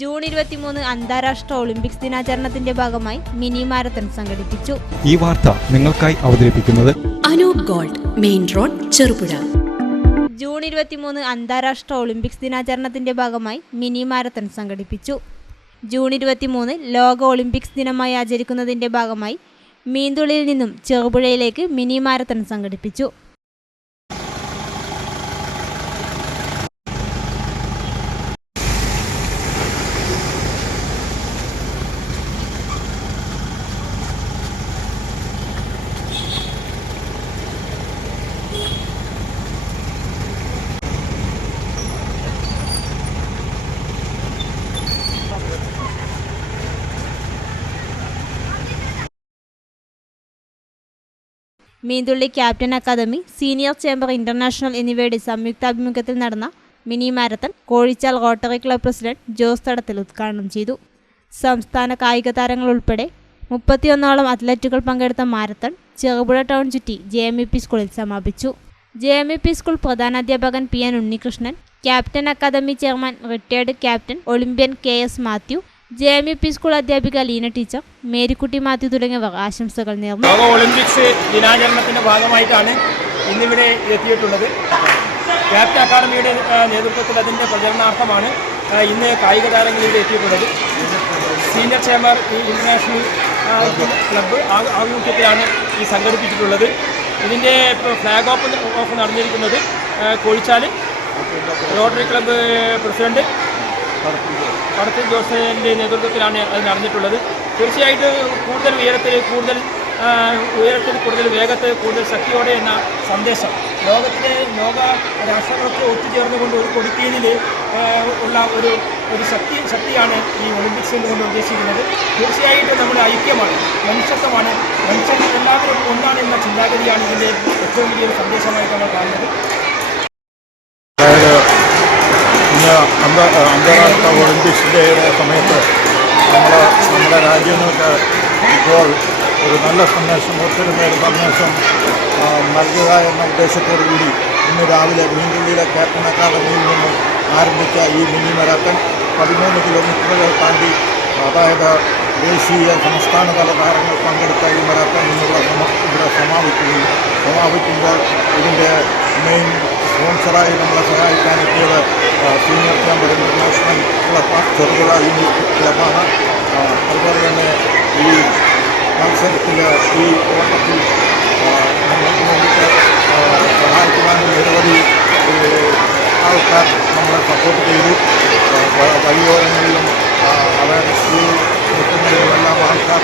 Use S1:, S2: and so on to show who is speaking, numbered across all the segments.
S1: June ഇരുപത്തിമൂന്ന് അന്താരാഷ്ട്ര Olympics ദിനാചരണത്തിന്റെ ഭാഗമായി മിനി മാരത്തൺ സംഘടിപ്പിച്ചു.
S2: ഈ വാർത്ത നിങ്ങൾക്കായി അവതരിപ്പിക്കുന്നത്
S3: Anoop gold main road Cherupuzha.
S1: June ഇരുപത്തിമൂന്ന് അന്താരാഷ്ട്ര ഒളിമ്പിക്സ് ദിനാചരണത്തിന്റെ ഭാഗമായി മിനി മാരത്തൺ സംഘടിപ്പിച്ചു. ജൂൺ ഇരുപത്തിമൂന്ന് ലോക ഒളിമ്പിക്സ് ദിനമായി ആചരിക്കുന്നതിന്റെ ഭാഗമായി മീന്തുള്ളിയിൽ നിന്നും ചെറുപുഴയിലേക്ക് മിനി മാരത്തൺ സംഘടിപ്പിച്ചു. Meenthulli captain academy senior chamber international എന്നിവയുടെ സംയുക്താഭിമുഖ്യത്തിൽ നടന്ന mini marathon Kozhichal rotary club president Jose Thadathil ഉദ്ഘാടനം ചെയ്തു. സംസ്ഥാന കായിക താരങ്ങൾ ഉൾപ്പെടെ മുപ്പത്തിയൊന്നോളം അത്ലറ്റുകൾ പങ്കെടുത്ത മാരത്തൺ ചെറുപുഴ ടൗൺ ചുറ്റി ജെ എം ഇ പി സ്കൂളിൽ സമാപിച്ചു. J M E P school പ്രധാനാധ്യാപകൻ P N Unnikrishnan captain academy chairman retired captain olympian K S Mathew J M U P school അധ്യാപിക ലീന ടീച്ചർ മേരിക്കുട്ടി മാത്യു തുടങ്ങിയവർ ആശംസകൾ നേർന്നു.
S4: ലോക ഒളിമ്പിക്സ് ദിനാചരണത്തിന്റെ ഭാഗമായിട്ടാണ് ഇന്നിവിടെ എത്തിയിട്ടുള്ളത്. ക്യാപ്റ്റ് അക്കാദമിയുടെ നേതൃത്വത്തിൽ അതിന്റെ പ്രചരണാർത്ഥമാണ് ഇന്ന് കായിക താരങ്ങളിലൂടെ എത്തിയിട്ടുള്ളത്. സീനിയർ ചേംബർ ഇന്റർനാഷണൽ ക്ലബ്ബ് ആഭിമുഖ്യത്തിലാണ് ഈ സംഘടിപ്പിച്ചിട്ടുള്ളത്. ഇതിന്റെ ഫ്ലാഗ് ഓഫ് ഓഫ് നടന്നിരിക്കുന്നത് കോഴിച്ചാൽ. Rotary club president. പടത്തിൽ ജോസഫിന്റെ നേതൃത്വത്തിലാണ് അത് നടന്നിട്ടുള്ളത്. തീർച്ചയായിട്ടും കൂടുതൽ ഉയരത്തിൽ കൂടുതൽ ഉയരത്തിൽ കൂടുതൽ വേഗത്തിൽ കൂടുതൽ ശക്തിയോടെ എന്ന സന്ദേശം ലോകത്തിലെ ലോക രാഷ്ട്രങ്ങളൊക്കെ ഒത്തുചേർന്നുകൊണ്ട് ഒരു കൊടിക്കീഴിൽ ഉള്ള ഒരു ഒരു ശക്തി ശക്തിയാണ് ഈ ഒളിമ്പിക്സ് കൊണ്ട് ഉദ്ദേശിക്കുന്നത്. തീർച്ചയായിട്ടും നമ്മുടെ ഐക്യമാണ് മനുഷ്യത്വമാണ്. മനുഷ്യൻ എല്ലാവരും ഒന്നാണ് എന്ന ചിന്താഗതിയാണ് ഇതിന്റെ ഏറ്റവും വലിയൊരു സന്ദേശമായിട്ട് നമ്മൾ കാണുന്നത്
S5: അതായത് ഇന്ന് അന്ത അന്താരാഷ്ട്ര ഒളിമ്പിക്സിന്റെ സമയത്ത് നമ്മൾ നമ്മുടെ രാജ്യങ്ങൾക്ക് ഇപ്പോൾ ഒരു നല്ല സന്ദേശം ഒത്തൊരുമ ഒരു സന്ദേശം നൽകുക എന്ന ഉദ്ദേശത്തോടു കൂടി ഇന്ന് രാവിലെ ന്യൂഡൽഹിയിലെ ക്യാപ്റ്റൻ അക്കാദമിയിൽ നിന്നും ആരംഭിച്ച ഈ മിനി മാരത്തൺ പതിമൂന്ന് കിലോമീറ്ററുകൾ താണ്ടി അതായത് ദേശീയ സംസ്ഥാന തല താരങ്ങൾ പങ്കെടുത്ത ഈ മാരത്തൺ സമ ഇവിടെ സമാപിക്കുകയും സമാപിക്കുമ്പോൾ ഇതിന്റെ മെയിൻ സ്പോൺസറായി നമ്മളെ ആ, senior camp international club Cherupuzha unit ക്ലബാണ് അതുപോലെ തന്നെ ഈ മത്സരത്തിൽ ഈ ഓട്ടത്തിൽ ആ, നമ്മൾക്ക് വേണ്ടിയിട്ട് സഹായിക്കുവാൻ നിരവധി ആൾക്കാർ നമ്മളെ സപ്പോർട്ട് ചെയ്തു. വഴിയോരങ്ങളിലും ആ, അവയർനെസ് നിൽക്കുന്നതിലുമെല്ലാം ആൾക്കാർ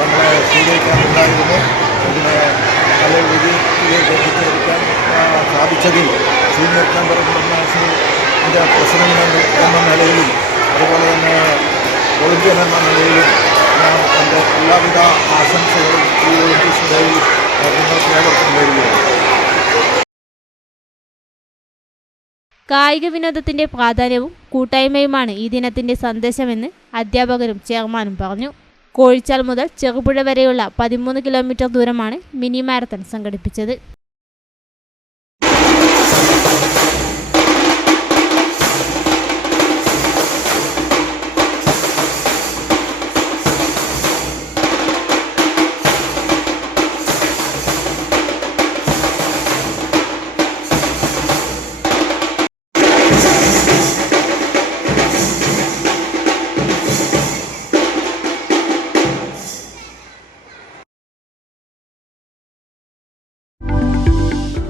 S5: നമ്മളെ സ്വീകരിക്കാനുണ്ടായിരുന്നു പ്രസിഡന്റ് എന്ന- നിലയിലും അതുപോലെ തന്നെ ഒളിമ്പ്യൻ എന്ന നിലയിലും ഞാൻ എന്റെ എല്ലാവിധ ആശംസകളും ഈ ഒളിമ്പിക്സിനായി നിങ്ങൾക്ക് ഏവർക്കും നേരുകയാണ്
S1: കായിക വിനോദത്തിന്റെ പ്രാധാന്യവും കൂട്ടായ്മയുമാണ് ഈ ദിനത്തിന്റെ സന്ദേശമെന്ന് അധ്യാപകരും ചെയർമാനും പറഞ്ഞു. കോഴിച്ചാൽ മുതൽ ചെറുപുഴ വരെയുള്ള പതിമൂന്ന് കിലോമീറ്റർ ദൂരമാണ് മിനി മാരത്തൺ സംഘടിപ്പിച്ചത്.